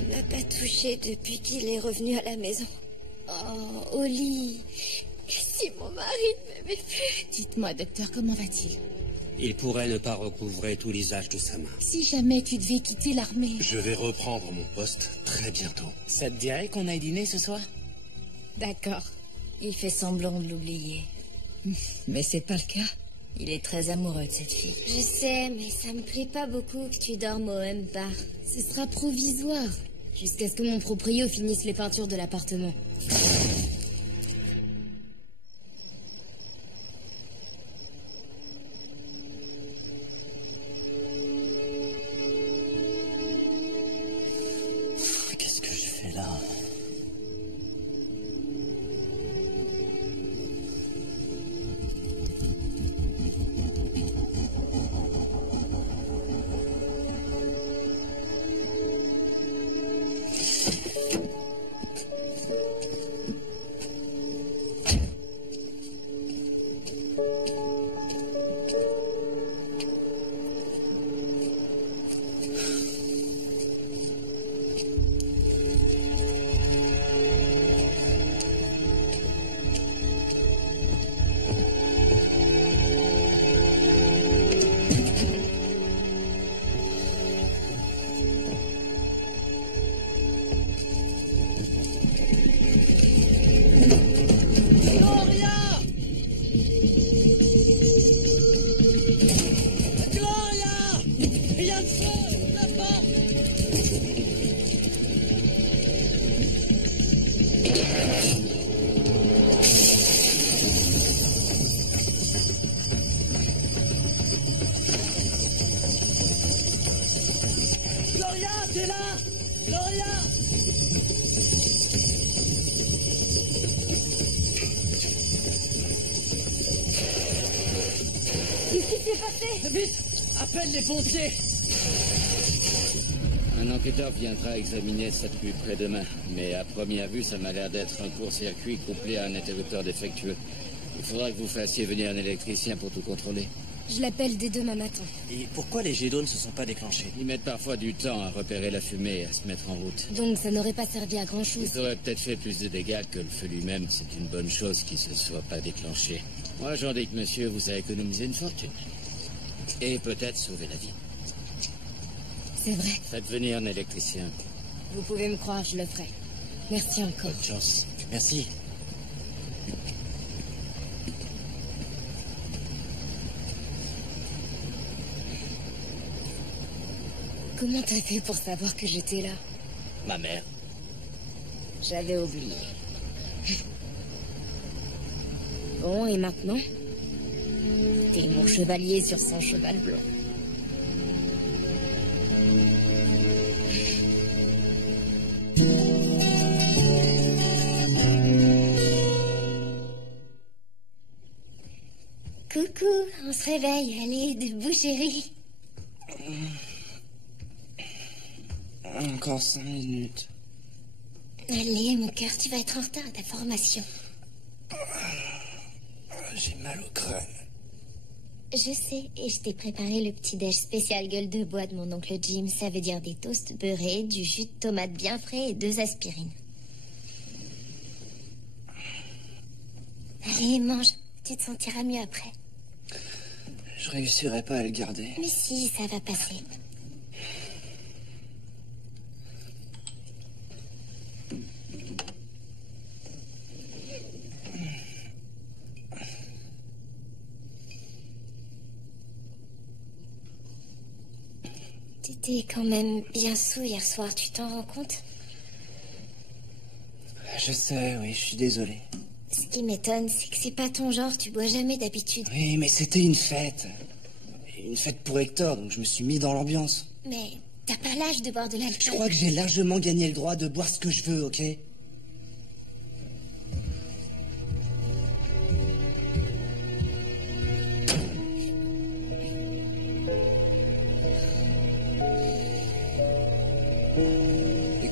Il m'a pas touché depuis qu'il est revenu à la maison. Oh, Oli, si mon mari ne m'aimait plus. Dites-moi, docteur, comment va-t-il? Il pourrait ne pas recouvrer tout l'usage de sa main. Si jamais tu devais quitter l'armée... Je vais reprendre mon poste très bientôt. Ça te dirait qu'on aille dîner ce soir? D'accord. Il fait semblant de l'oublier. Mais c'est pas le cas. Il est très amoureux de cette fille. Je sais, mais ça me plaît pas beaucoup que tu dormes au M bar. Ce sera provisoire, jusqu'à ce que mon proprio finisse les peintures de l'appartement. Qu'est-ce que je fais là? Appelle les pompiers! Un enquêteur viendra examiner cette rue près demain, mais à première vue, ça m'a l'air d'être un court-circuit couplé à un interrupteur défectueux. Il faudra que vous fassiez venir un électricien pour tout contrôler. Je l'appelle dès demain matin. Et pourquoi les jets d'eau ne se sont pas déclenchés? Ils mettent parfois du temps à repérer la fumée et à se mettre en route. Donc ça n'aurait pas servi à grand-chose. Ça aurait peut-être fait plus de dégâts que le feu lui-même. C'est une bonne chose qu'il ne se soit pas déclenché. Moi, j'en dis que monsieur, vous a économisé une fortune. Et peut-être sauver la vie. C'est vrai. Faites venir un électricien. Vous pouvez me croire, je le ferai. Merci encore. Bonne chance. Merci. Comment t'as fait pour savoir que j'étais là? Ma mère. J'avais oublié. Bon, et maintenant? T'es mon chevalier sur son cheval blanc. Coucou, on se réveille. Allez, debout, chérie. Encore 5 minutes. Allez, mon cœur, tu vas être en retard à ta formation. J'ai mal au crâne. Je sais, et je t'ai préparé le petit-déj spécial gueule de bois de mon oncle Jim. Ça veut dire des toasts beurrés, du jus de tomate bien frais et 2 aspirines. Allez, mange. Tu te sentiras mieux après. Je réussirai pas à le garder. Mais si, ça va passer. T'étais quand même bien saoul hier soir, tu t'en rends compte? Je sais, oui, je suis désolé. Ce qui m'étonne, c'est que c'est pas ton genre, tu bois jamais d'habitude. Oui, mais c'était une fête. Une fête pour Hector, donc je me suis mis dans l'ambiance. Mais t'as pas l'âge de boire de l'alcool. Je crois que j'ai largement gagné le droit de boire ce que je veux, ok? Et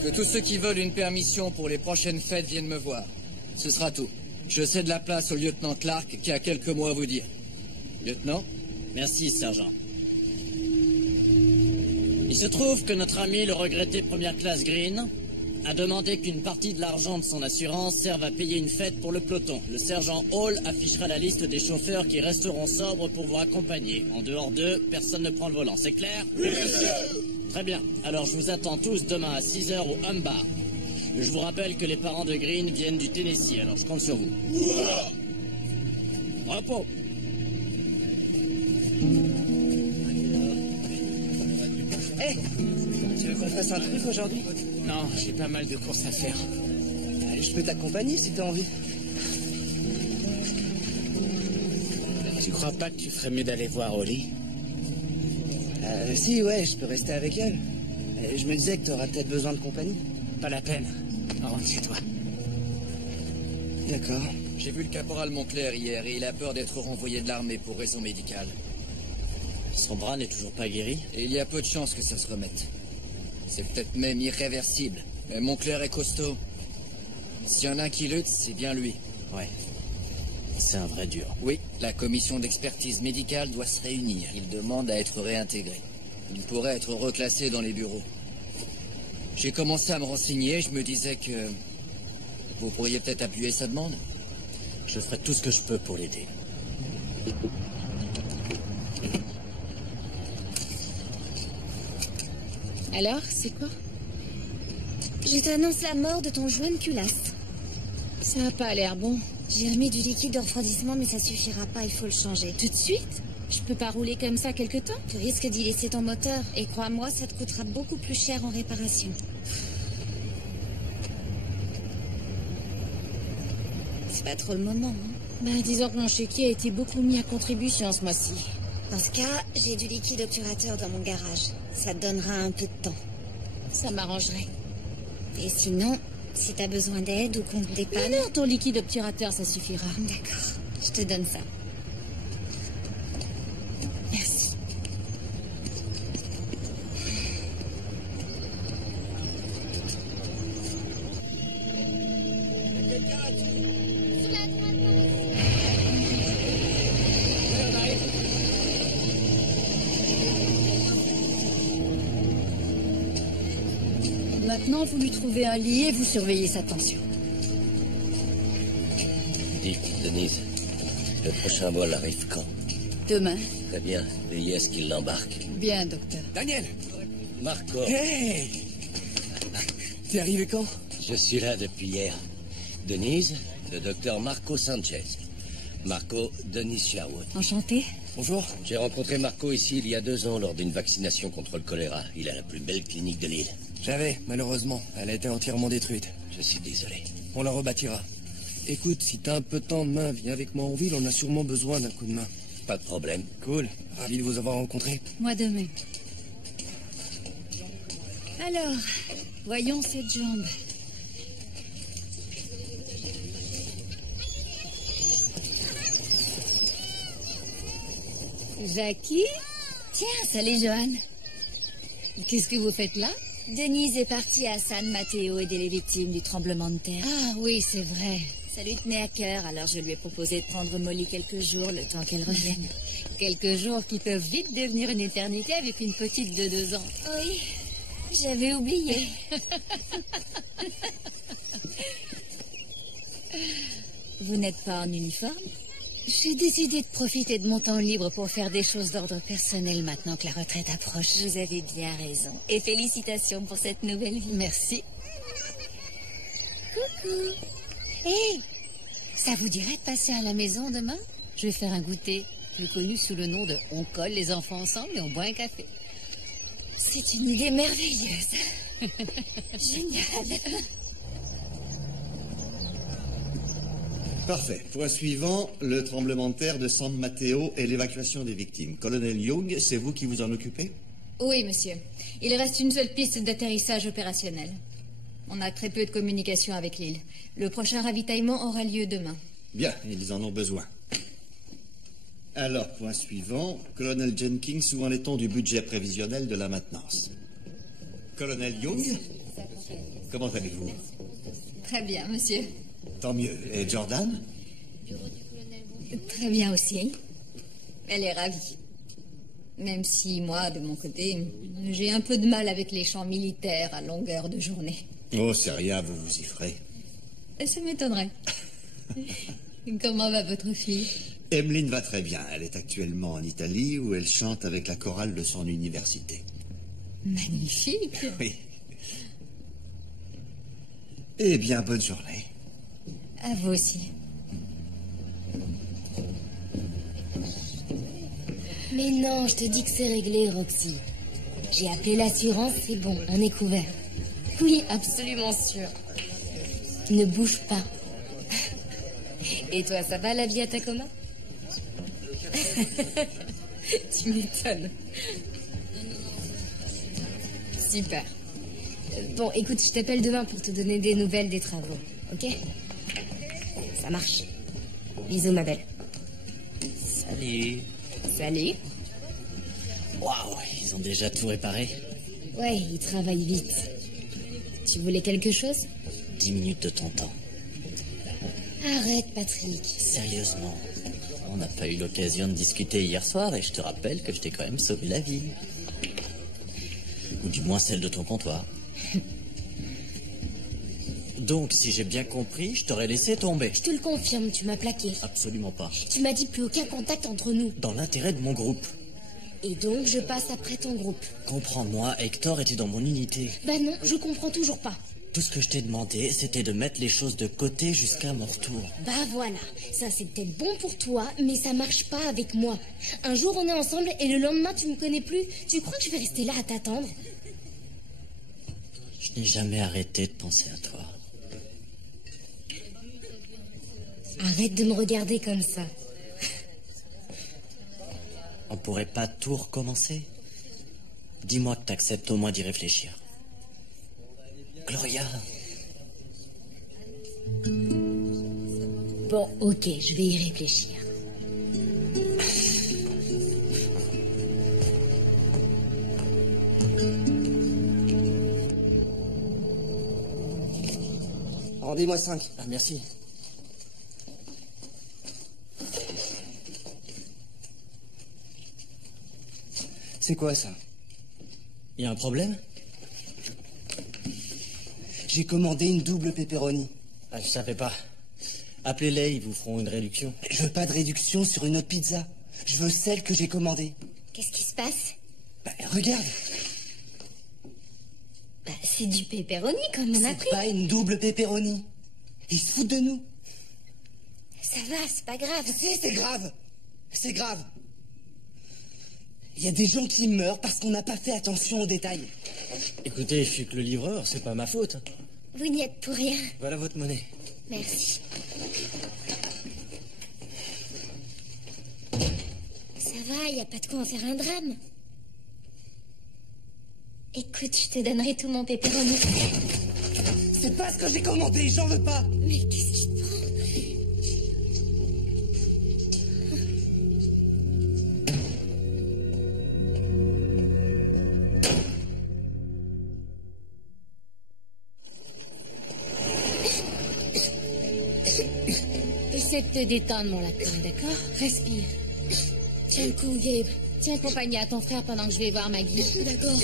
que tous ceux qui veulent une permission pour les prochaines fêtes viennent me voir. Ce sera tout. Je cède la place au lieutenant Clark qui a quelques mots à vous dire. Lieutenant? Merci, sergent. Il se trouve que notre ami, le regretté première classe Green, a demandé qu'une partie de l'argent de son assurance serve à payer une fête pour le peloton. Le sergent Hall affichera la liste des chauffeurs qui resteront sobres pour vous accompagner. En dehors d'eux, personne ne prend le volant, c'est clair? Oui, monsieur. Très bien. Alors je vous attends tous demain à 6 h au Hum Bar. Je vous rappelle que les parents de Green viennent du Tennessee, alors je compte sur vous. Repos. Hé, tu veux qu'on fasse un truc aujourd'hui? Non, j'ai pas mal de courses à faire. Allez, je peux t'accompagner si t'as envie. Tu crois pas que tu ferais mieux d'aller voir Holly? Si, ouais, je peux rester avec elle. Je me disais que t'auras peut-être besoin de compagnie. Pas la peine. Rentre chez toi. D'accord. J'ai vu le caporal Montclair hier et il a peur d'être renvoyé de l'armée pour raison médicale. Son bras n'est toujours pas guéri? Et il y a peu de chances que ça se remette. C'est peut-être même irréversible. Mais Montclair est costaud. S'il y en a un qui lutte, c'est bien lui. Ouais. C'est un vrai dur. Oui, la commission d'expertise médicale doit se réunir. Il demande à être réintégré. Il pourrait être reclassé dans les bureaux. J'ai commencé à me renseigner, je me disais que... Vous pourriez peut-être appuyer sa demande? Je ferai tout ce que je peux pour l'aider. Alors, c'est quoi? Je t'annonce la mort de ton joint de culasse. Ça a pas l'air bon. J'ai remis du liquide de refroidissement, mais ça suffira pas, il faut le changer. Tout de suite? Je peux pas rouler comme ça quelque temps? Tu risques d'y laisser ton moteur, et crois-moi, ça te coûtera beaucoup plus cher en réparation. C'est pas trop le moment, hein? Bah, disons que mon chéquier a été beaucoup mis à contribution ce mois-ci. Dans ce cas, j'ai du liquide obturateur dans mon garage. Ça te donnera un peu de temps. Ça m'arrangerait. Et sinon, si t'as besoin d'aide ou qu'on te dépanne... Mais non, ton liquide obturateur, ça suffira. D'accord, je te donne ça. Merci. Maintenant, vous lui trouvez un lit et vous surveillez sa tension. Dites, Denise, le prochain vol arrive quand? Demain. Très bien. Veillez à ce qu'il l'embarque. Bien, docteur. Daniel! Marco! Hey! T'es arrivé quand? Je suis là depuis hier. Denise, le docteur Marco Sanchez. Marco, Denise Sherwood. Enchanté. Bonjour. J'ai rencontré Marco ici il y a 2 ans lors d'une vaccination contre le choléra. Il a la plus belle clinique de l'île. J'avais, malheureusement. Elle a été entièrement détruite. Je suis désolé. On la rebâtira. Écoute, si t'as un peu de temps demain, viens avec moi en ville, on a sûrement besoin d'un coup de main. Pas de problème. Cool. Ravi de vous avoir rencontré. Moi de même. Alors, voyons cette jambe. Jackie? Tiens, salut Johan. Qu'est-ce que vous faites là? Denise est partie à San Mateo aider les victimes du tremblement de terre. Ah oui, c'est vrai. Ça lui tenait à cœur, alors je lui ai proposé de prendre Molly quelques jours, le temps qu'elle revienne. Quelques jours qui peuvent vite devenir une éternité avec une petite de 2 ans. Oui, j'avais oublié. Vous n'êtes pas en uniforme? J'ai décidé de profiter de mon temps libre pour faire des choses d'ordre personnel maintenant que la retraite approche. Vous avez bien raison. Et félicitations pour cette nouvelle vie. Merci. Coucou. Hé, ça vous dirait de passer à la maison demain? Je vais faire un goûter, plus connu sous le nom de « On colle les enfants ensemble et on boit un café ». C'est une idée merveilleuse. Génial. Parfait. Point suivant, le tremblement de terre de San Mateo et l'évacuation des victimes. Colonel Young, c'est vous qui vous en occupez? Oui, monsieur. Il reste une seule piste d'atterrissage opérationnel. On a très peu de communication avec l'île. Le prochain ravitaillement aura lieu demain. Bien, ils en ont besoin. Alors, point suivant, Colonel Jenkins, où en est-on du budget prévisionnel de la maintenance? Colonel Young, comment allez-vous? Très bien, monsieur. Tant mieux. Et Jordan? Très bien aussi. Elle est ravie. Même si, moi, de mon côté, j'ai un peu de mal avec les champs militaires à longueur de journée. Oh, c'est rien, vous vous y ferez. Et ça m'étonnerait. Comment va votre fille? Emeline va très bien. Elle est actuellement en Italie où elle chante avec la chorale de son université. Magnifique. Oui. Eh bien, bonne journée. À vous aussi. Mais non, je te dis que c'est réglé, Roxy. J'ai appelé l'assurance, c'est bon, on est couvert. Oui, absolument sûr. Ne bouge pas. Et toi, ça va la vie à Tacoma? Tu m'étonnes. Super. Bon, écoute, je t'appelle demain pour te donner des nouvelles des travaux, ok? Ça marche. Bisous, ma belle. Salut. Salut. Waouh, ils ont déjà tout réparé. Ouais, ils travaillent vite. Tu voulais quelque chose? 10 minutes de ton temps. Arrête, Patrick. Sérieusement, on n'a pas eu l'occasion de discuter hier soir et je te rappelle que je t'ai quand même sauvé la vie. Ou du moins celle de ton comptoir. Donc, si j'ai bien compris, je t'aurais laissé tomber. Je te le confirme, tu m'as plaqué. Absolument pas. Tu m'as dit plus aucun contact entre nous. Dans l'intérêt de mon groupe. Et donc, je passe après ton groupe. Comprends-moi, Hector était dans mon unité. Bah non, je comprends toujours pas. Tout ce que je t'ai demandé, c'était de mettre les choses de côté jusqu'à mon retour. Bah voilà, ça c'est peut-être bon pour toi, mais ça marche pas avec moi. Un jour on est ensemble et le lendemain tu me connais plus. Tu crois que je vais rester là à t'attendre? Je n'ai jamais arrêté de penser à toi. Arrête de me regarder comme ça. On pourrait pas tout recommencer? Dis-moi que t'acceptes au moins d'y réfléchir. Gloria. Bon, ok, je vais y réfléchir. Rendez-moi 5. Ah, merci. C'est quoi ça? Y a un problème? J'ai commandé une double pepperoni. Ah, je savais pas. Appelez-les, ils vous feront une réduction. Je veux pas de réduction sur une autre pizza. Je veux celle que j'ai commandée. Qu'est-ce qui se passe? Bah, regarde. Bah, c'est du pepperoni comme on a pris. C'est pas une double pepperoni. Ils se foutent de nous. Ça va, c'est pas grave. Si, c'est grave. C'est grave. Il y a des gens qui meurent parce qu'on n'a pas fait attention aux détails. Écoutez, je suis que le livreur, c'est pas ma faute. Vous n'y êtes pour rien. Voilà votre monnaie. Merci. Ça va, y a pas de quoi en faire un drame. Écoute, je te donnerai tout mon pepperoni. C'est pas ce que j'ai commandé, j'en veux pas. Mais qu'est-ce qui te prend? Essaie de te détendre, mon lapin, d'accord? Respire. Tiens le coup, Gabe. Tiens compagnie à ton frère pendant que je vais voir Maggie. D'accord.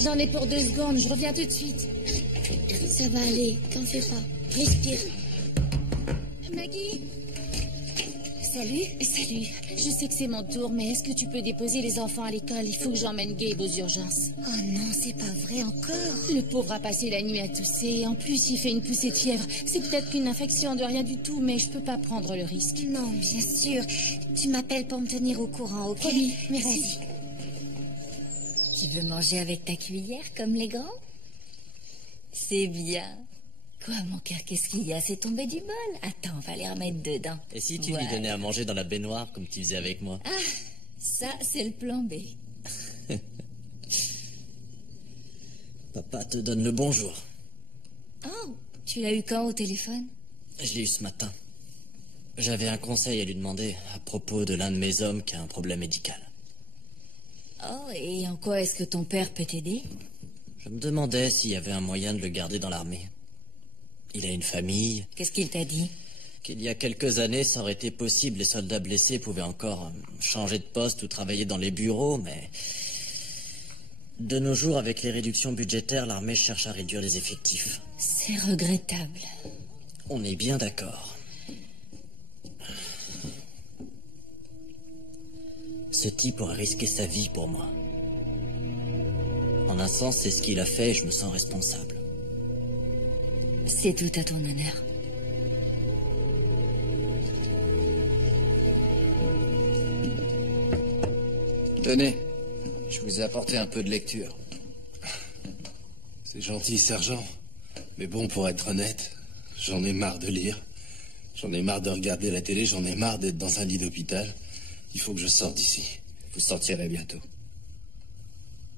J'en ai pour 2 secondes, je reviens tout de suite. Ça va aller, t'en fais pas. Respire. Maggie? Salut. Salut. Je sais que c'est mon tour, mais est-ce que tu peux déposer les enfants à l'école? Il faut que j'emmène Gabe aux urgences. Oh non, c'est pas vrai encore. Le pauvre a passé la nuit à tousser. En plus, il fait une poussée de fièvre. C'est peut-être qu'une infection de rien du tout, mais je peux pas prendre le risque. Non, bien sûr. Tu m'appelles pour me tenir au courant, ok? Oui, merci. Tu veux manger avec ta cuillère comme les grands? C'est bien. Quoi, mon cœur, qu'est-ce qu'il y a? C'est tombé du bol. Attends, on va les remettre dedans. Et si tu Voilà. lui donnais à manger dans la baignoire comme tu faisais avec moi? Ah, ça, c'est le plan B. Papa te donne le bonjour. Oh, tu l'as eu quand au téléphone? Je l'ai eu ce matin. J'avais un conseil à lui demander à propos de l'un de mes hommes qui a un problème médical. Oh, et en quoi est-ce que ton père peut t'aider? Je me demandais s'il y avait un moyen de le garder dans l'armée. Il a une famille. Qu'est-ce qu'il t'a dit? qu'il y a quelques années, ça aurait été possible. Les soldats blessés pouvaient encore changer de poste ou travailler dans les bureaux, mais... De nos jours, avec les réductions budgétaires, l'armée cherche à réduire les effectifs. C'est regrettable. On est bien d'accord. Ce type aurait risqué sa vie pour moi. En un sens, c'est ce qu'il a fait et je me sens responsable. C'est tout à ton honneur. Tenez, je vous ai apporté un peu de lecture. C'est gentil, sergent. Mais bon, pour être honnête, j'en ai marre de lire. J'en ai marre de regarder la télé, j'en ai marre d'être dans un lit d'hôpital. Il faut que je sorte d'ici. Vous sortirez bientôt.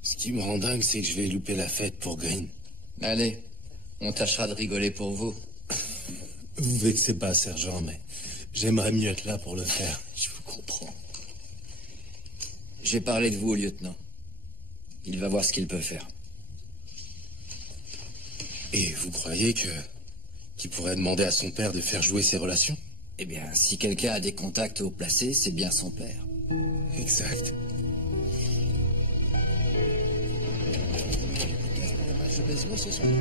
Ce qui me rend dingue, c'est que je vais louper la fête pour Green. Allez, on tâchera de rigoler pour vous. Vous vexez pas, sergent, mais j'aimerais mieux être là pour le faire. Je vous comprends. J'ai parlé de vous au lieutenant. Il va voir ce qu'il peut faire. Et vous croyez qu'il pourrait demander à son père de faire jouer ses relations? Eh bien, si quelqu'un a des contacts haut placés, c'est bien son père. Exact.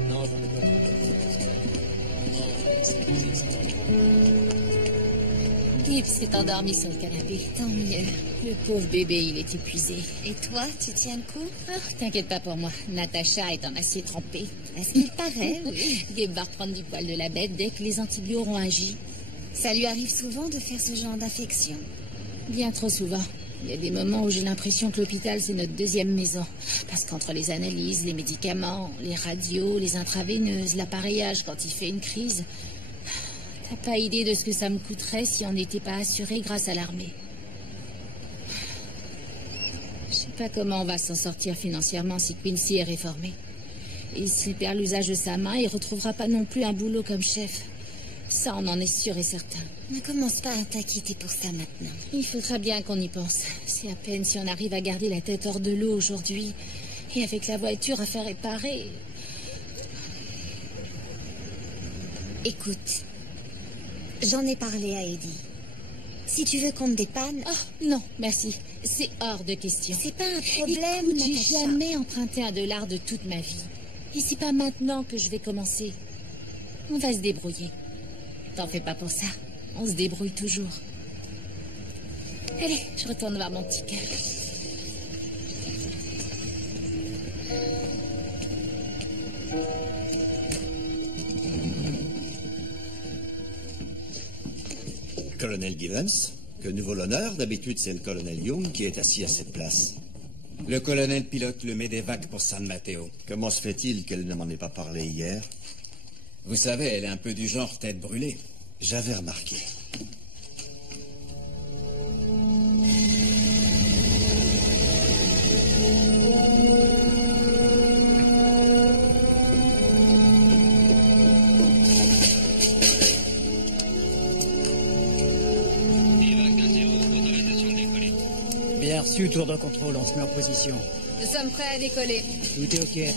Non, je Gibbs s'est endormi sur le canapé. Tant mieux. Le pauvre bébé, il est épuisé. Et toi, tu tiens le coup? Ah, t'inquiète pas pour moi. Natacha est en acier trempé. À ce qu'il paraît, oui. Gibbs va reprendre du poil de la bête dès que les antibiotiques auront agi. Ça lui arrive souvent de faire ce genre d'affection. Bien trop souvent. Il y a des moments où j'ai l'impression que l'hôpital, c'est notre deuxième maison. Parce qu'entre les analyses, les médicaments, les radios, les intraveineuses, l'appareillage quand il fait une crise... T'as pas idée de ce que ça me coûterait si on n'était pas assuré grâce à l'armée. Je sais pas comment on va s'en sortir financièrement si Quincy est réformé. Et s'il perd l'usage de sa main, il retrouvera pas non plus un boulot comme chef. Ça, on en est sûr et certain. Ne commence pas à t'inquiéter pour ça maintenant. Il faudra bien qu'on y pense. C'est à peine si on arrive à garder la tête hors de l'eau aujourd'hui. Et avec la voiture à faire réparer... Écoute, j'en ai parlé à Eddie. Si tu veux qu'on te dépanne... Oh, non, merci. C'est hors de question. C'est pas un problème, Écoute, j'ai Natacha. jamais emprunté $1 de toute ma vie. Et c'est pas maintenant que je vais commencer. On va se débrouiller. T'en fais pas pour ça. On se débrouille toujours. Allez, je retourne voir mon petit cœur. Colonel Givens, que nous vaut l'honneur. D'habitude, c'est le colonel Young qui est assis à cette place. Le colonel pilote le Medevac pour San Mateo. Comment se fait-il qu'elle ne m'en ait pas parlé hier? Vous savez, elle est un peu du genre tête brûlée. J'avais remarqué. Bien reçu, tour de contrôle, on se met en position. Nous sommes prêts à décoller. Tout est ok.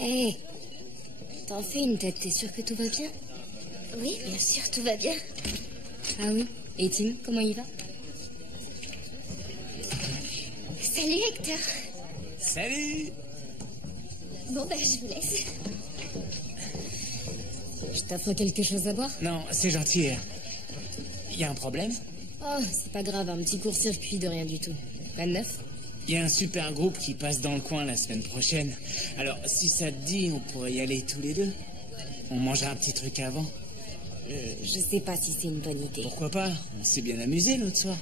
Hé, t'en fais une tête, t'es sûr que tout va bien? Oui, bien sûr, tout va bien. Ah oui? Et Tim, comment il va? Salut Hector. Salut! Bon, ben, je vous laisse. Je t'offre quelque chose à boire? Non, c'est gentil. Il y a un problème? Oh, c'est pas grave, un petit court-circuit de rien du tout. Pas de neuf? Il y a un super groupe qui passe dans le coin la semaine prochaine. Alors, si ça te dit, on pourrait y aller tous les deux. On mangera un petit truc avant. Je sais pas si c'est une bonne idée. Pourquoi pas? On s'est bien amusé l'autre soir.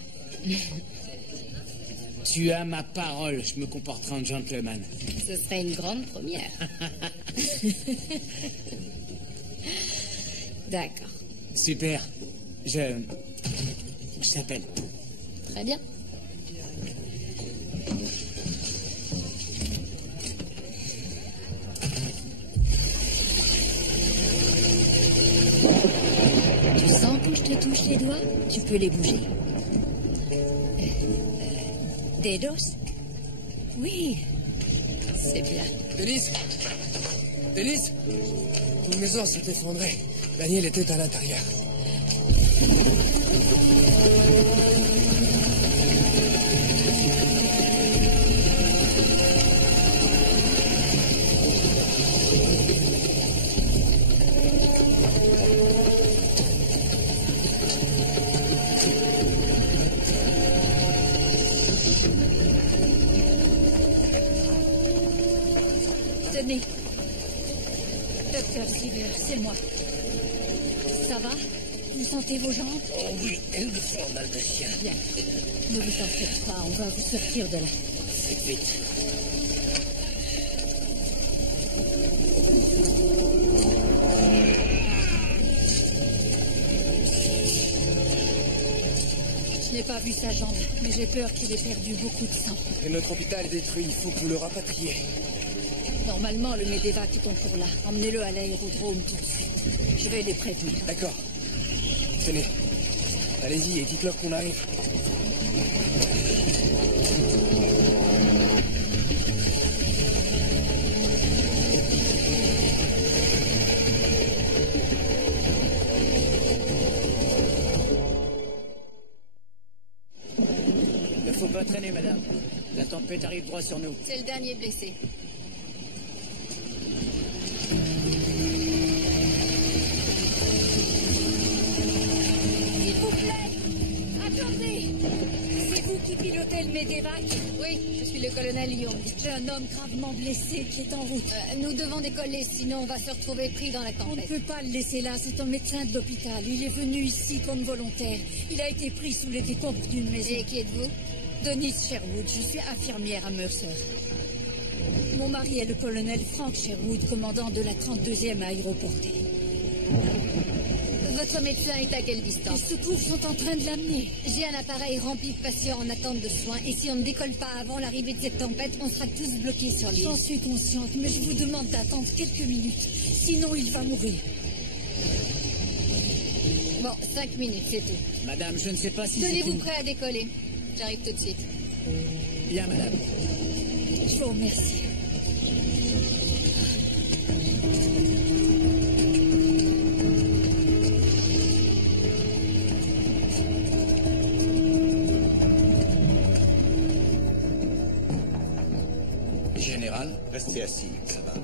Tu as ma parole, je me comporterai en gentleman. Ce serait une grande première. D'accord. Super. Je t'appelle. Très bien. Tu sens que je te touche les doigts? Tu peux les bouger. Dedos? Oui. C'est bien. Denise Denise Une maison s'est effondrée. Daniel était à l'intérieur. Tenez. Docteur Seaver, c'est moi. Ça va? Vous sentez vos jambes? Oh oui, elles me font mal de chien. Bien. Ne vous en faites pas, on va vous sortir de là. Faites vite. Je n'ai pas vu sa jambe, mais j'ai peur qu'il ait perdu beaucoup de sang. Et notre hôpital est détruit, il faut que vous le rapatriez. Normalement, le Medevac est encore là. Emmenez-le à l'aérodrome tout de suite. Je vais les prévenir. D'accord. Tenez. Allez-y et dites-leur qu'on arrive. Il ne faut pas traîner, madame. La tempête arrive droit sur nous. C'est le dernier blessé. S'il vous plaît, attendez. C'est vous qui pilotez le Medevac? Oui, je suis le colonel Young. J'ai un homme gravement blessé qui est en route. Nous devons décoller, sinon on va se retrouver pris dans la tempête. On ne peut pas le laisser là, c'est un médecin de l'hôpital. Il est venu ici comme volontaire. Il a été pris sous les décombres d'une maison. Et qui êtes-vous? Denise Sherwood, je suis infirmière à Mercer. Mon mari est le colonel Frank Sherwood, commandant de la 32e aéroportée. Votre médecin est à quelle distance? Les secours sont en train de l'amener. J'ai un appareil rempli de patients en attente de soins, et si on ne décolle pas avant l'arrivée de cette tempête, on sera tous bloqués sur l'île. J'en suis consciente, mais je vous demande d'attendre quelques minutes. Sinon, il va mourir. Bon, 5 minutes, c'est tout. Madame, je ne sais pas si Tenez-vous prêt à décoller. J'arrive tout de suite. Bien, madame. Je vous remercie. Général, Restez assis, ça va.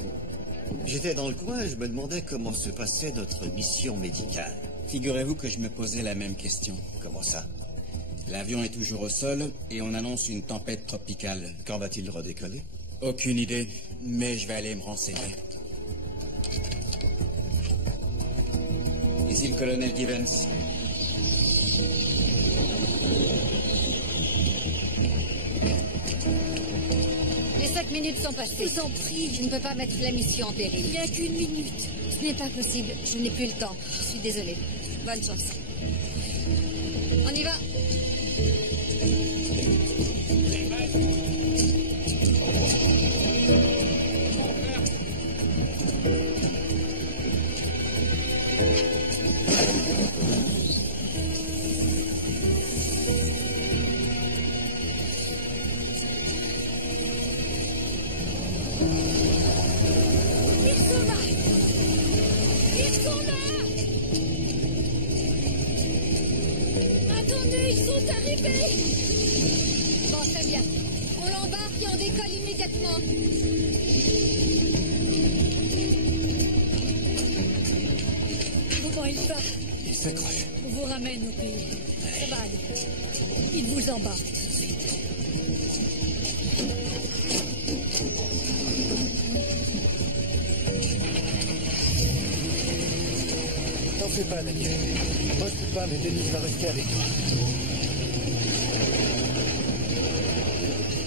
J'étais dans le coin et je me demandais comment se passait notre mission médicale. figurez-vous que je me posais la même question. Comment ça? L'avion est toujours au sol et on annonce une tempête tropicale. Quand va-t-il redécoller? Aucune idée, mais je vais aller me renseigner. Ici le colonel Givens. Les 5 minutes sont passées. Je vous en prie. Je ne peux pas mettre la mission en péril. Il n'y a qu'une minute. Ce n'est pas possible. Je n'ai plus le temps. Je suis désolée. Bonne chance. On y va. Comment il va? Il s'accroche. On vous ramène au pays. Ça va aller. Il vous embarque tout de suite. T'en fais pas, Daniel. Moi, je peux pas, mais Denise va rester avec toi.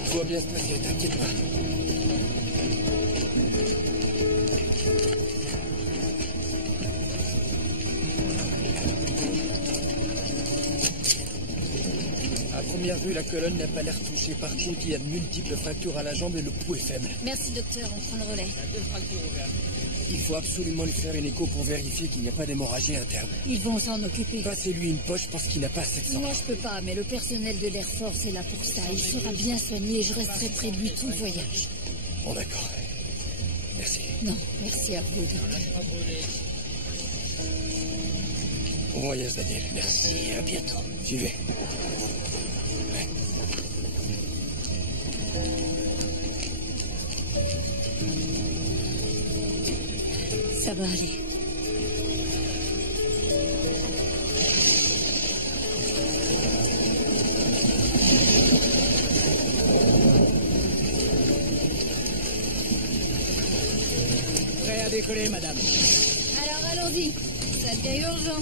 Tout va bien se passer, t'inquiète pas. première vue, la colonne n'a pas l'air touchée. Par contre, il y a de multiples fractures à la jambe et le pouls est faible. Merci, docteur. On prend le relais. Il faut absolument lui faire une écho pour vérifier qu'il n'y a pas d'hémorragie interne. Ils vont s'en occuper. Passez-lui une poche parce qu'il n'a pas assez de sang. Moi, je peux pas, mais le personnel de l'Air Force est là pour ça. Il sera bien soigné et je resterai près de lui tout le voyage. Bon, d'accord. Merci. Non, merci à vous, docteur. Bon voyage, Daniel. Merci, à bientôt. J'y vais. Ouais. Ça va aller. Prêt à décoller, madame. Alors, allons-y. Ça devient urgent.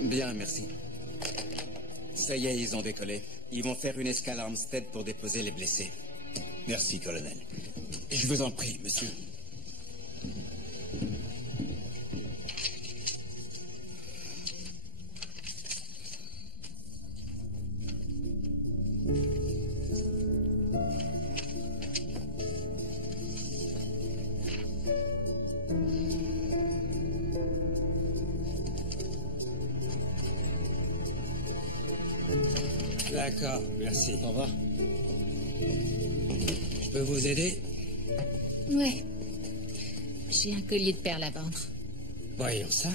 Bien, merci. Ça y est, ils ont décollé. Ils vont faire une escale à Armstead pour déposer les blessés. Merci, colonel. Je vous en prie, monsieur. D'accord, merci. Au revoir. Je peux vous aider? Ouais. J'ai un collier de perles à vendre. Voyons ça.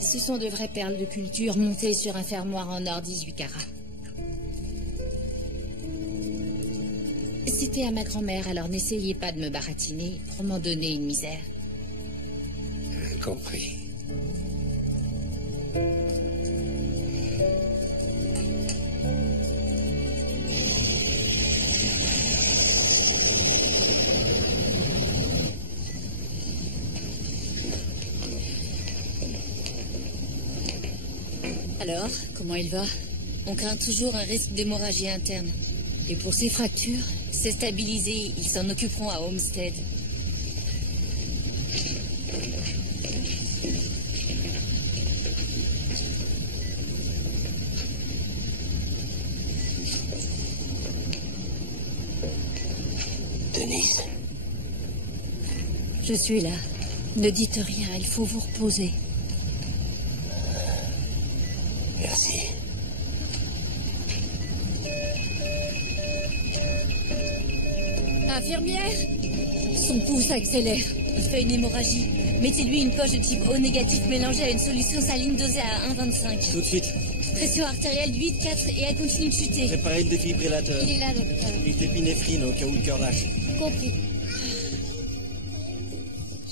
Ce sont de vraies perles de culture montées sur un fermoir en or 18 carats. C'était à ma grand-mère, alors n'essayez pas de me baratiner pour m'en donner une misère. Compris. Alors, comment il va? On craint toujours un risque d'hémorragie interne. Et pour ces fractures, c'est stabilisé. Ils s'en occuperont à Homestead. Denise. Je suis là. Ne dites rien, il faut vous reposer. Merci. Infirmière, son pouls accélère. Il fait une hémorragie. Mettez-lui une poche de type O négatif mélangée à une solution saline dosée à 1,25. Tout de suite. Pression artérielle 8,4 et elle continue de chuter. Préparez le défibrillateur. Il est là, docteur. Et d'épinéphrine au cas où le cœur lâche. Compris.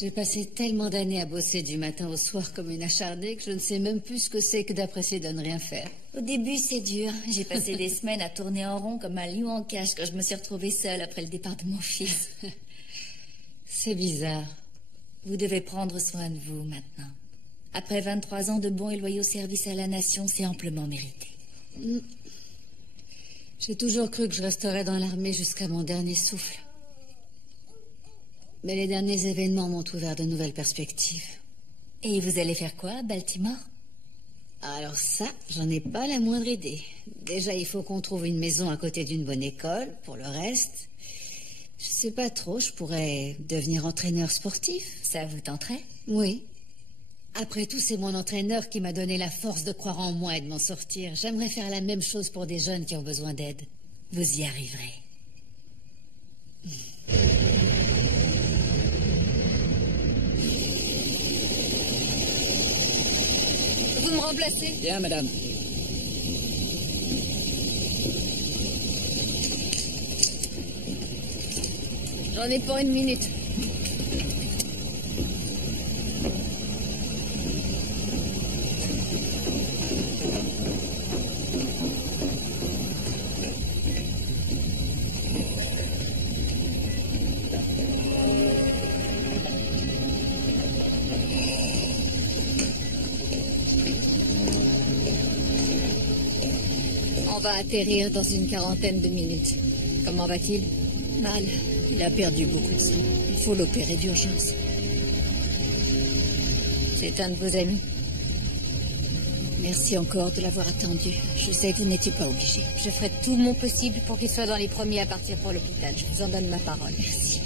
J'ai passé tellement d'années à bosser du matin au soir comme une acharnée que je ne sais même plus ce que c'est que d'apprécier de ne rien faire. Au début, c'est dur. J'ai passé des semaines à tourner en rond comme un lion en cage quand je me suis retrouvée seule après le départ de mon fils. C'est bizarre. Vous devez prendre soin de vous maintenant. Après 23 ans de bons et loyaux services à la nation, c'est amplement mérité. J'ai toujours cru que je resterais dans l'armée jusqu'à mon dernier souffle. Mais les derniers événements m'ont ouvert de nouvelles perspectives. Et vous allez faire quoi à Baltimore? Alors ça, j'en ai pas la moindre idée. Déjà, il faut qu'on trouve une maison à côté d'une bonne école. Pour le reste, je sais pas trop, je pourrais devenir entraîneur sportif. Ça vous tenterait? Oui. Après tout, c'est mon entraîneur qui m'a donné la force de croire en moi et de m'en sortir. J'aimerais faire la même chose pour des jeunes qui ont besoin d'aide. Vous y arriverez. Vous me remplacez? Bien, madame. J'en ai pour 1 minute. On va atterrir dans une 40aine de minutes. Comment va-t-il? Mal. Il a perdu beaucoup de sang. Il faut l'opérer d'urgence. C'est un de vos amis? Merci encore de l'avoir attendu. Je sais que vous n'étiez pas obligé. Je ferai tout mon possible pour qu'il soit dans les premiers à partir pour l'hôpital. Je vous en donne ma parole. Merci.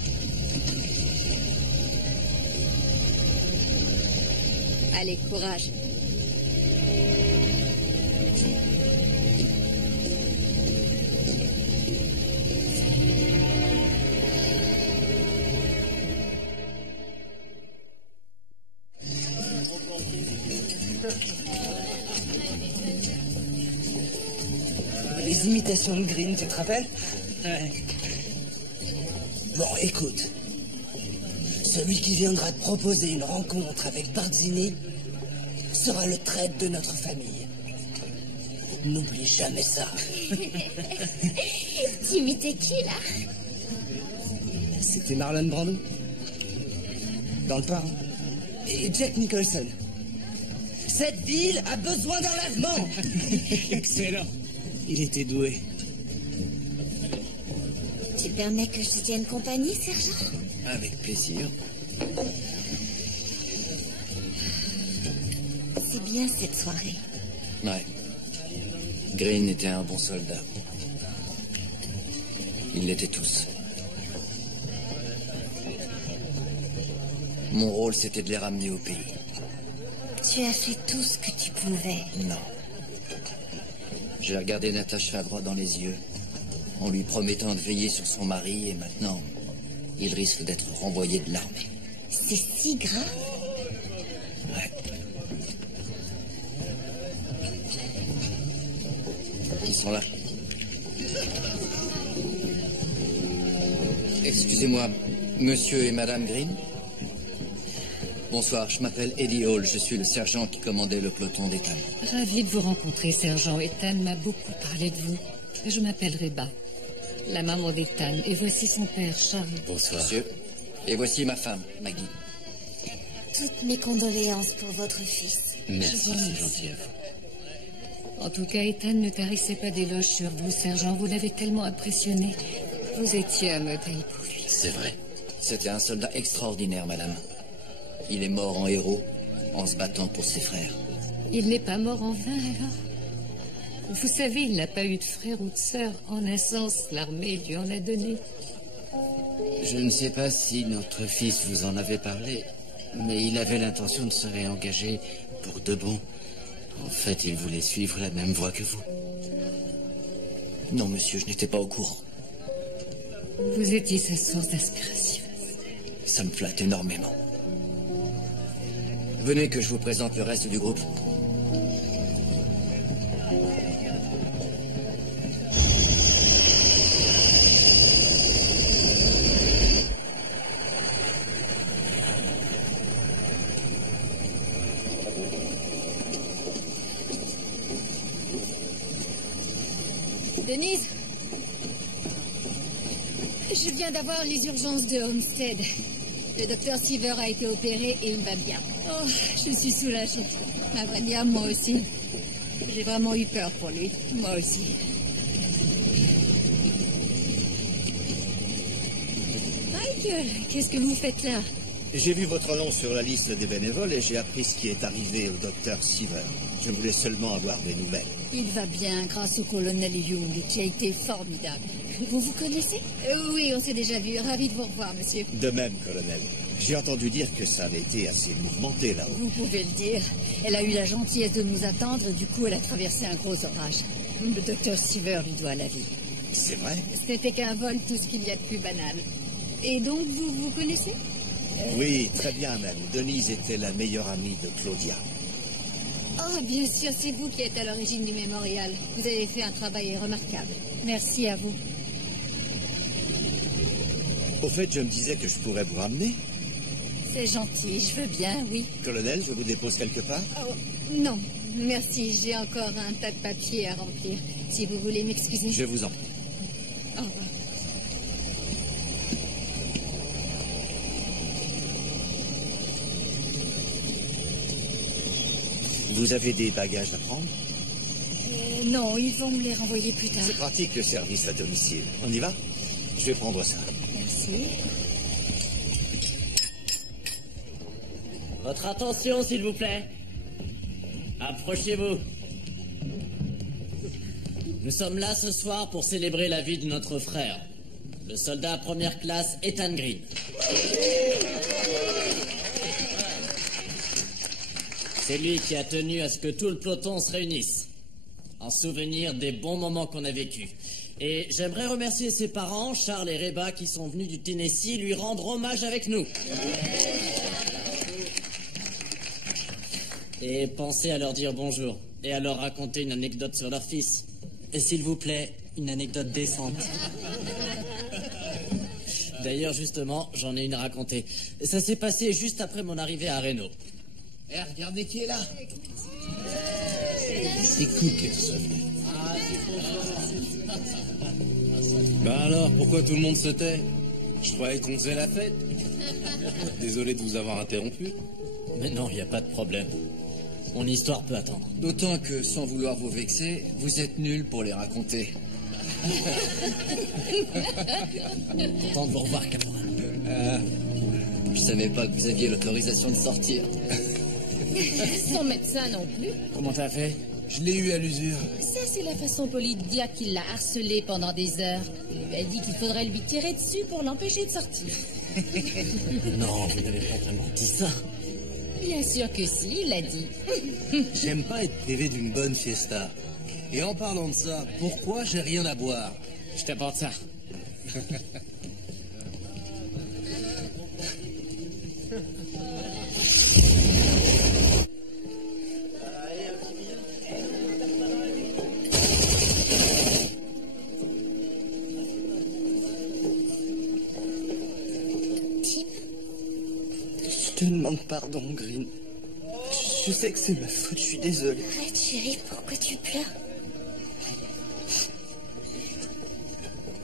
Allez, courage. Les imitations de Green, tu te rappelles? Ouais. Bon, écoute. Celui qui viendra te proposer une rencontre avec Barzini sera le traître de notre famille. N'oublie jamais ça. Tu imitais qui, là? C'était Marlon Brando. Dans le parrain. Et Jack Nicholson. Cette ville a besoin d'un lavement. Excellent. Il était doué. Tu permets que je te tienne compagnie, sergent? Avec plaisir. C'est bien cette soirée. Ouais. Green était un bon soldat. Ils l'étaient tous. Mon rôle, c'était de les ramener au pays. Tu as fait tout ce que tu pouvais. Non. J'ai regardé Natasha droit dans les yeux, en lui promettant de veiller sur son mari, et maintenant, il risque d'être renvoyé de l'armée. C'est si grave? Ouais. Ils sont là. Excusez-moi, monsieur et madame Green? Bonsoir, je m'appelle Eddie Hall, je suis le sergent qui commandait le peloton d'Ethan. Ravi de vous rencontrer, sergent. Ethan m'a beaucoup parlé de vous. Je m'appelle Reba, la maman d'Ethan, et voici son père, Charles. Bonsoir. Monsieur, et voici ma femme, Maggie. Toutes mes condoléances pour votre fils. Merci, Je vous remercie. c'est gentil à vous. En tout cas, Ethan ne tarissait pas d'éloges sur vous, sergent. Vous l'avez tellement impressionné. Vous étiez un modèle pour lui. C'est vrai. C'était un soldat extraordinaire, madame. Il est mort en héros, en se battant pour ses frères. Il n'est pas mort en vain, alors? Vous savez, il n'a pas eu de frère ou de sœur. En un sens, l'armée lui en a donné. Je ne sais pas si notre fils vous en avait parlé, mais il avait l'intention de se réengager pour de bon. En fait, il voulait suivre la même voie que vous. Non, monsieur, je n'étais pas au courant. Vous étiez sa source d'inspiration. Ça me flatte énormément. Venez que je vous présente le reste du groupe. Denise? Je viens d'avoir les urgences de Homestead. Le docteur Seaver a été opéré et il va bien. Oh, je suis soulagée. À vrai dire, moi aussi. J'ai vraiment eu peur pour lui. Moi aussi. Michael, qu'est-ce que vous faites là? J'ai vu votre nom sur la liste des bénévoles et j'ai appris ce qui est arrivé au docteur Seaver. Je voulais seulement avoir des nouvelles. Il va bien grâce au colonel Young, qui a été formidable. Vous vous connaissez? Oui, on s'est déjà vu. Ravi de vous revoir, monsieur. De même, colonel. J'ai entendu dire que ça avait été assez mouvementé là-haut. Vous pouvez le dire. Elle a eu la gentillesse de nous attendre, du coup elle a traversé un gros orage. Le docteur Seaver lui doit la vie. C'est vrai? Ce n'était qu'un vol, tout ce qu'il y a de plus banal. Et donc, vous vous connaissez? Oui, très bien même. Denise était la meilleure amie de Claudia. Oh, bien sûr, c'est vous qui êtes à l'origine du mémorial. Vous avez fait un travail remarquable. Merci à vous. Au fait, je me disais que je pourrais vous ramener. C'est gentil, je veux bien, oui. Colonel, je vous dépose quelque part? Oh, non, merci, j'ai encore un tas de papiers à remplir. Si vous voulez m'excuser. Je vous en prie. Au revoir. Vous avez des bagages à prendre? Non, ils vont me les renvoyer plus tard. C'est pratique le service à domicile. On y va? Je vais prendre ça. Merci. Votre attention, s'il vous plaît. Approchez-vous. Nous sommes là ce soir pour célébrer la vie de notre frère, le soldat première classe Ethan Green. C'est lui qui a tenu à ce que tout le peloton se réunisse, en souvenir des bons moments qu'on a vécus. Et j'aimerais remercier ses parents, Charles et Reba, qui sont venus du Tennessee lui rendre hommage avec nous. Et pensez à leur dire bonjour, et à leur raconter une anecdote sur leur fils. Et s'il vous plaît, une anecdote décente. D'ailleurs, justement, j'en ai une à raconter. Ça s'est passé juste après mon arrivée à Reno. Eh, regardez qui est là. C'est Cook qui est venu. Ben alors, pourquoi tout le monde se tait? Je croyais qu'on faisait la fête. Désolé de vous avoir interrompu. Mais non, il n'y a pas de problème. Mon histoire peut attendre. D'autant que, sans vouloir vous vexer, vous êtes nuls pour les raconter. Content de vous revoir, caporal. Je savais pas que vous aviez l'autorisation de sortir. Sans médecin non plus. Comment t'as fait? Je l'ai eu à l'usure. Ça, c'est la façon polie de dire qu'il l'a harcelé pendant des heures. Il lui a dit qu'il faudrait lui tirer dessus pour l'empêcher de sortir. Non, vous n'avez pas vraiment dit ça. Bien sûr que si, il l'a dit. J'aime pas être privé d'une bonne fiesta. Et en parlant de ça, pourquoi j'ai rien à boire? Je t'apporte ça. Je te demande pardon, Green. Je sais que c'est ma faute, je suis désolé. Arrête, chérie, pourquoi tu pleures?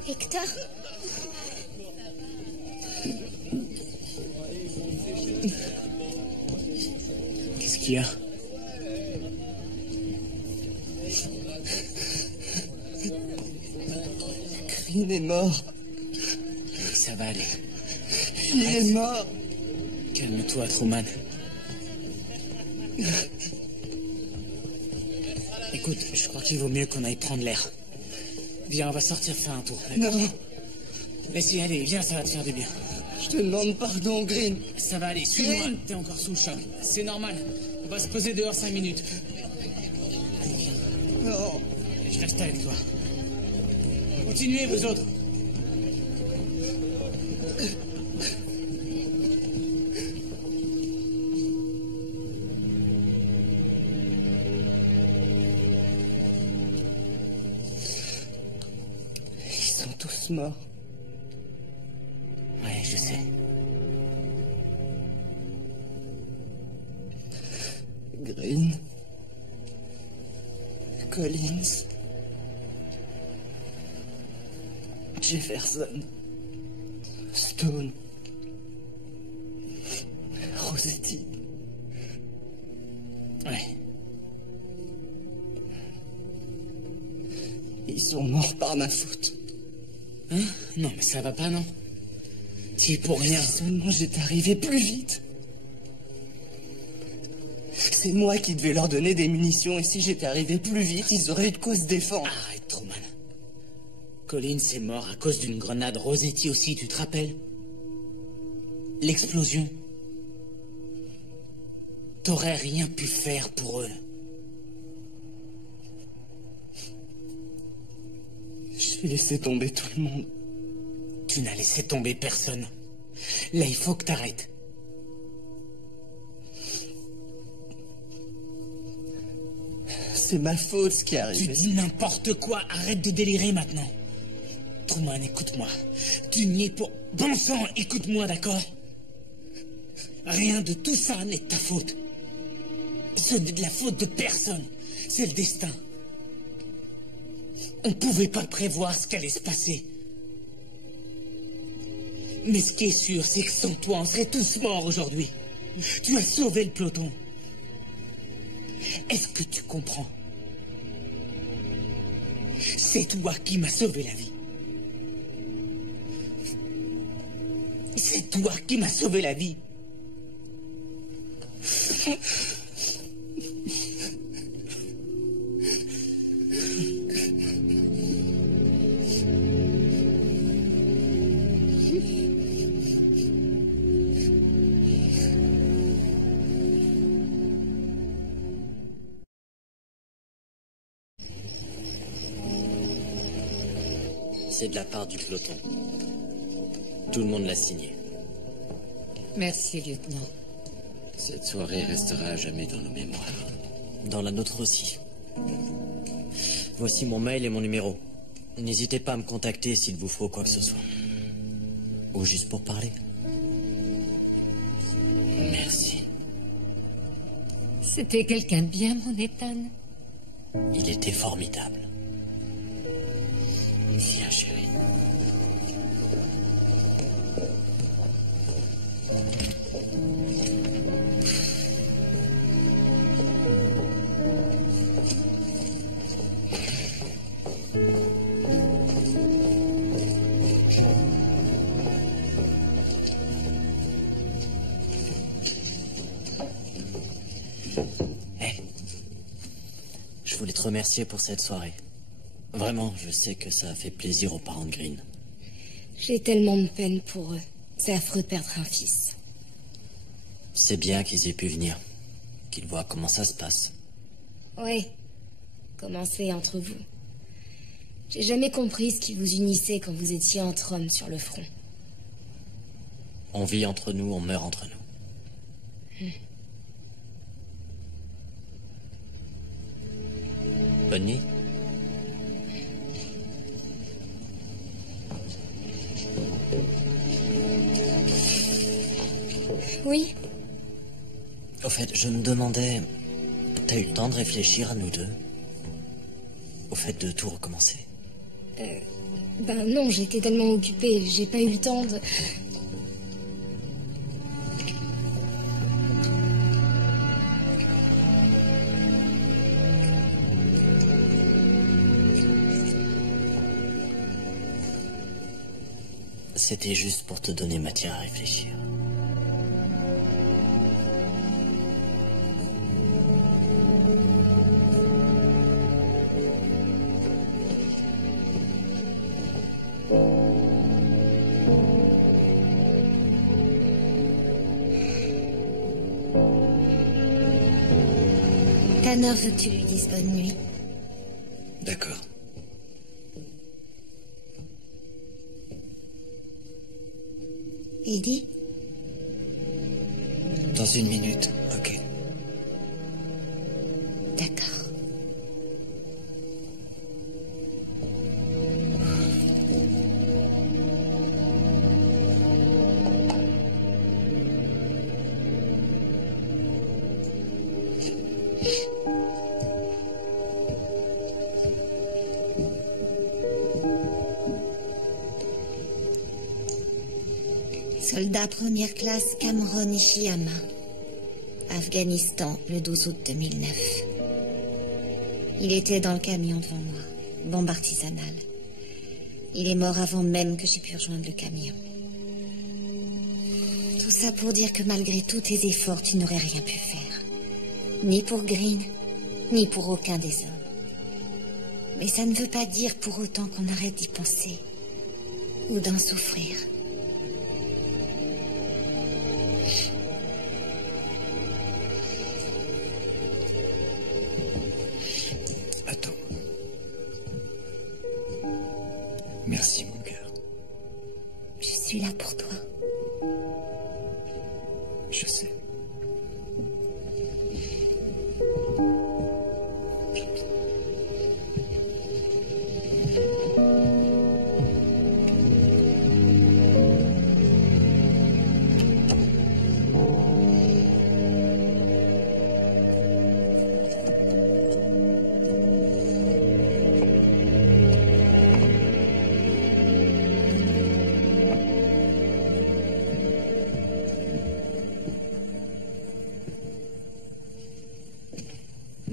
Hector? Qu'est-ce qu'il y a? Green est mort. Ça va aller. Il est mort. Calme-toi, Truman. Écoute, je crois qu'il vaut mieux qu'on aille prendre l'air. Viens, on va sortir faire un tour. Non. Mais si, allez, viens, ça va te faire du bien. Je te demande pardon, Green. Ça va aller, suis-moi. T'es encore sous le choc. C'est normal. On va se poser dehors 5 minutes. Allez, viens. Non. Je reste avec toi. Continuez, vous autres. Ils sont tous morts. Ouais, je sais. Green. Collins. Jefferson. Stone. Rossetti. Ouais. Ils sont morts par ma faute. Hein? Non, mais ça va pas, non? Tu es pour rien. Si seulement j'étais arrivé plus vite. C'est moi qui devais leur donner des munitions, et si j'étais arrivé plus vite, ils auraient eu de quoi se défendre. Arrête, Truman. Collins est mort à cause d'une grenade. Rossetti aussi, tu te rappelles? L'explosion. T'aurais rien pu faire pour eux. J'ai laissé tomber tout le monde. Tu n'as laissé tomber personne. Là, il faut que t'arrêtes. C'est ma faute ce qui est arrivé. Tu dis n'importe quoi. Arrête de délirer maintenant. Truman, écoute-moi. Tu n'y es pour... Bon sang, écoute-moi, d'accord? Rien de tout ça n'est de ta faute. Ce n'est de la faute de personne. C'est le destin. On ne pouvait pas prévoir ce qu'allait se passer. Mais ce qui est sûr, c'est que sans toi, on serait tous morts aujourd'hui. Tu as sauvé le peloton. Est-ce que tu comprends? C'est toi qui m'as sauvé la vie. C'est toi qui m'as sauvé la vie. C'est de la part du peloton. Tout le monde l'a signé. Merci, lieutenant. Cette soirée restera à jamais dans nos mémoires. Dans la nôtre aussi. Voici mon mail et mon numéro. N'hésitez pas à me contacter s'il vous faut quoi que ce soit. Ou juste pour parler. Merci. C'était quelqu'un de bien, mon Ethan. Il était formidable. Viens, chérie. Je voulais te remercier pour cette soirée. Vraiment, je sais que ça a fait plaisir aux parents de Green. J'ai tellement de peine pour eux. C'est affreux de perdre un fils. C'est bien qu'ils aient pu venir. Qu'ils voient comment ça se passe. Oui. Comment c'est entre vous. J'ai jamais compris ce qui vous unissait quand vous étiez entre hommes sur le front. On vit entre nous, on meurt entre nous. Bonne nuit. Oui. Au fait, je me demandais... T'as eu le temps de réfléchir à nous deux? Au fait de tout recommencer? Ben non, j'étais tellement occupée, j'ai pas eu le temps de... C'était juste pour te donner matière à réfléchir. Tanner veut que tu lui dises bonne nuit. D'accord. Eddie? Dans 1 minute, ok. D'accord. Soldat première classe Cameron Ishiyama. Afghanistan, le 12 août 2009. Il était dans le camion devant moi, bombe artisanale. Il est mort avant même que j'ai pu rejoindre le camion. Tout ça pour dire que malgré tous tes efforts, tu n'aurais rien pu faire. Ni pour Green, ni pour aucun des hommes. Mais ça ne veut pas dire pour autant qu'on arrête d'y penser ou d'en souffrir. Merci, mon cœur. Je suis là pour toi. Je sais.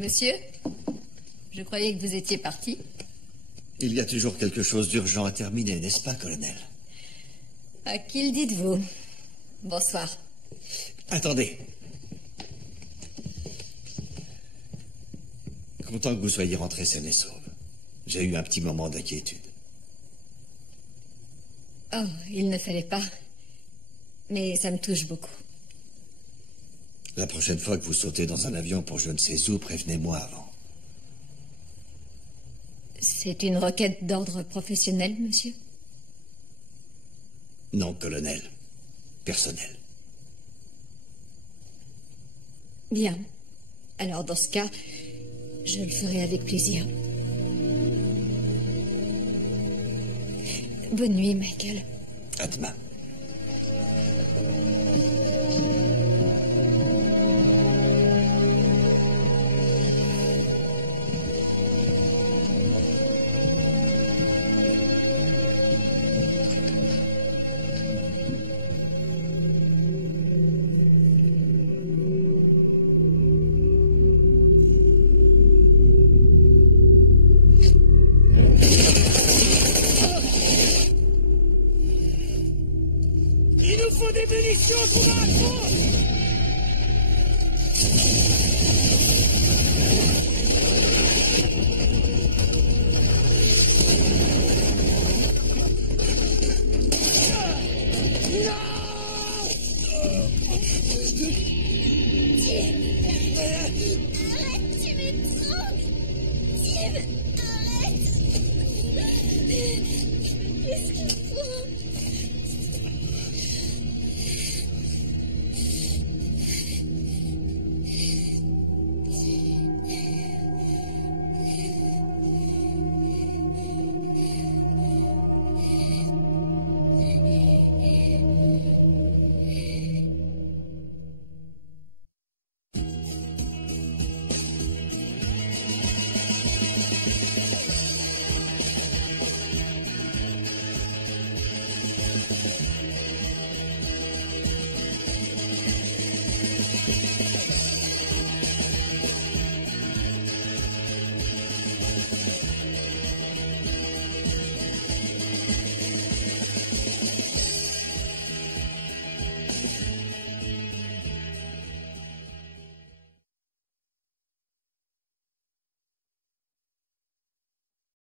Monsieur, je croyais que vous étiez parti. Il y a toujours quelque chose d'urgent à terminer, n'est-ce pas, colonel? À qui le dites-vous? Bonsoir. Attendez. Content que vous soyez rentré saine et sauve. J'ai eu un petit moment d'inquiétude. Oh, il ne fallait pas. Mais ça me touche beaucoup. La prochaine fois que vous sautez dans un avion pour je ne sais où, prévenez-moi avant. C'est une requête d'ordre professionnel, monsieur? Non, colonel. Personnel. Bien. Alors, dans ce cas, je le ferai avec plaisir. Bonne nuit, Michael. À demain. Il nous faut des munitions pour la France! Arrête, tu m'étrangles! Tim!